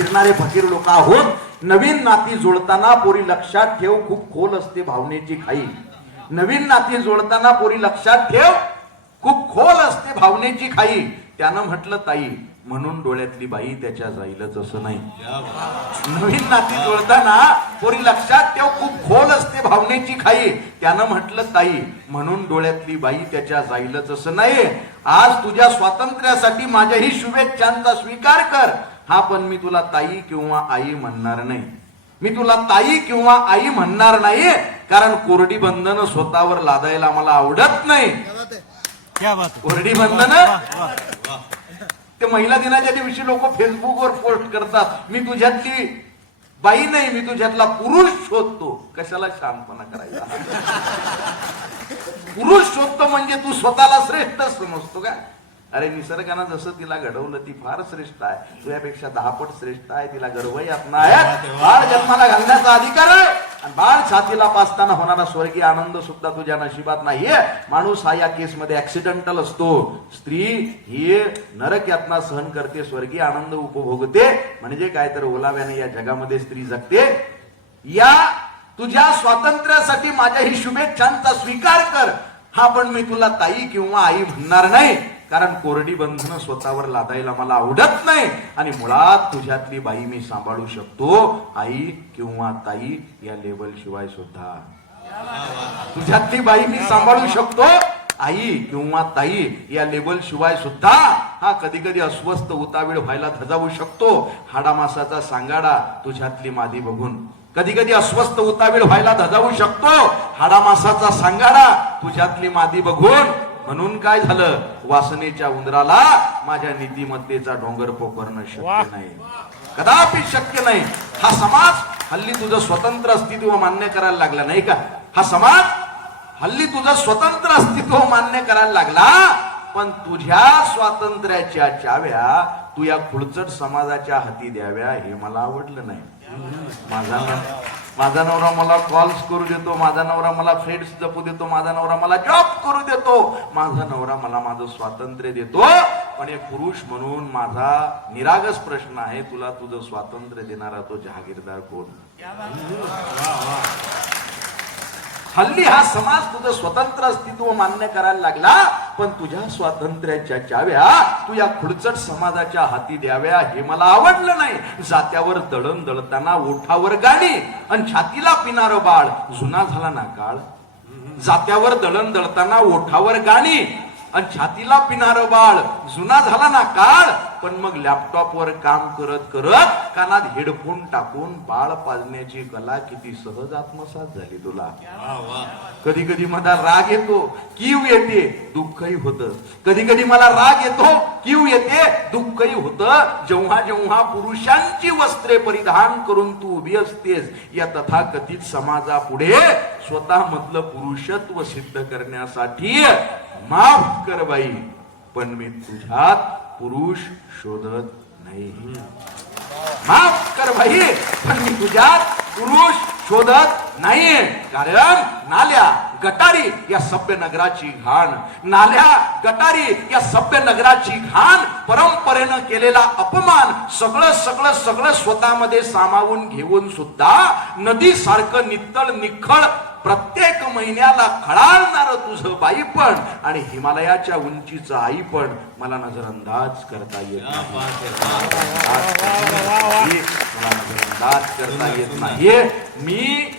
फिरणारे फकीर लोक आहोत. नवीन नाती जोडताना पोरी लक्षात ठेव खूप खोल असते भावनेची खाई. नवीन नाती जोडताना पोरी लक्षात ठेव खूप खोल असते भावनेची खाई. त्यानं म्हटलं ताई म्हणून डोळ्यातली बाई त्याच्या जाईलच असं नाही. नवीन नाती जोडताना पोरी लक्षात ठेव खूप खोल असते भावनेची खाई. त्यानं म्हटलं ताई म्हणून डोळ्यातली बाई त्याच्या जाईलच असं नाही. आज तुझ्या स्वातंत्र्यासाठी माझ्याही शुभेच्छांचा स्वीकार कर. हा पण मी तुला ताई किंवा आई म्हणणार नाही. मी तुला ताई किंवा आई म्हणणार नाही कारण कोरडी बंधनं स्वतःवर लादायला मला आवडत नाही. क्या बात कोरडी बंधनं? ते महिला दिनाच्या दिवशी लोक फेसबुकवर पोस्ट करतात. मी तुझ्यातली बाई नाही मी तुझ्यातला पुरुष शोधतो. कशाला शांतपणा करायचा? पुरुष शोधतो म्हणजे तू स्वतःला श्रेष्ठ समजतो का? अरे निसर्गानं जसं तिला घडवलं ती फार श्रेष्ठ आहे. तुझ्यापेक्षा दहा पट श्रेष्ठ आहे तिला नाही बाळ जन्माला घालण्याचा अधिकार आहे. आणि बाळ छातीला पाचताना होणारा स्वर्गीय आनंद सुद्धा तुझ्या नशिबात नाहीये. माणूस हा या केसमध्ये ऍक्सिडेंटल असतो. स्त्री ही नरक यातना सहन करते स्वर्गीय आनंद उपभोगते. म्हणजे काय तर ओलाव्याने या जगामध्ये स्त्री जगते. या तुझ्या स्वातंत्र्यासाठी माझ्या ही शुभेच्छांचा स्वीकार कर. हा पण मी तुला ताई किंवा आई म्हणणार नाही. कारण कोरडी बंधनं स्वतःवर लादायला मला आवडत नाही. आणि मुळात तुझ्यातली बाई मी सांभाळू शकतो आई किंवा ताई या लेवल शिवाय सुद्धा. तुझ्यातली बाई मी सांभाळू शकतो आई किंवा ताई या लेबल शिवाय सुद्धा. हा कधी कधी अस्वस्थ उतावीळ व्हायला धजावू शकतो. हाडामासाचा सांगाडा तुझ्यातली मादी बघून. कधी कधी अस्वस्थ उतावीळ व्हायला धजावू शकतो. हाडामासाचा सांगाडा तुझ्यातली मादी बघून. म्हणून काय झालं? वासनेच्या उंदराला माझ्या नीतिमत्तेचा डोंगर पोकरणं शक्य नाही. कदापि शक्य नाही. हा समाज हल्ली तुझं स्वतंत्र अस्तित्व मान्य करायला लागला नाही का? हा समाज हल्ली तुझं स्वतंत्र अस्तित्व मान्य करायला लागला पण तुझ्या स्वातंत्र्याच्या चाव्या तू या खुळचट समाजाच्या हाती द्याव्या हे मला आवडलं नाही. माझा माझा नवरा मला कॉल्स करू देतो माझा नवरा मला फ्रेंड्स जपू देतो माझा नवरा मला जॉब करू देतो माझा नवरा मला माझं स्वातंत्र्य देतो. पण एक पुरुष म्हणून माझा निरागस प्रश्न आहे तुला तुझं स्वातंत्र्य देणारा तो जहागीरदार कोण? हल्ली हा समाज तुझं स्वतंत्र अस्तित्व मान्य करायला लागला पण तुझ्या स्वातंत्र्याच्या चाव्या तू या खुडचट समाजाच्या हाती द्याव्या हे मला आवडलं नाही. जात्यावर दळण दळताना ओठावर गाणी आणि छातीला पिणार बाळ. जुना झाला ना काळ? जात्यावर दळण दळताना ओठावर गाणी आणि छातीला पिणार बाळ. जुना झाला ना काळ? पण मग लॅपटॉपवर काम करत करत कानात हेडफोन टाकून बाळ पाजण्याची कला किती सहज आत्मसात झाली तुला. कधी कधी मला राग येतो कीव येते दुःखही होत. कधी कधी मला राग येतो कीव येते दुःखही होत. जेव्हा जेव्हा पुरुषांची वस्त्रे परिधान करून तू उभी असतेस या तथाकथित समाजापुढे स्वतः मधलं पुरुषत्व सिद्ध करण्यासाठी माफ कर बाई. पण मी तुझ्यात पुरुष शोधत नाही. माफ कर भाई पण मी तुझ्यात पुरुष शोधत नाहीये. कारण नाल्या गटारी या सभ्य नगराची घाण. नाल्या गटारी या सभ्य नगराची घाण. परंपरेनं केलेला अपमान सगळं सगळं सगळं स्वतःमध्ये सामावून घेऊन सुद्धा नदी सारखं नित्तळ निखळ प्रत्येक महिन्याला खळाळणार तुझं बाई पण आणि हिमालयाच्या उंचीचं आई पण मला नजरअंदाज करता येत नाही. मला नजरअंदाज करता येत नाही मी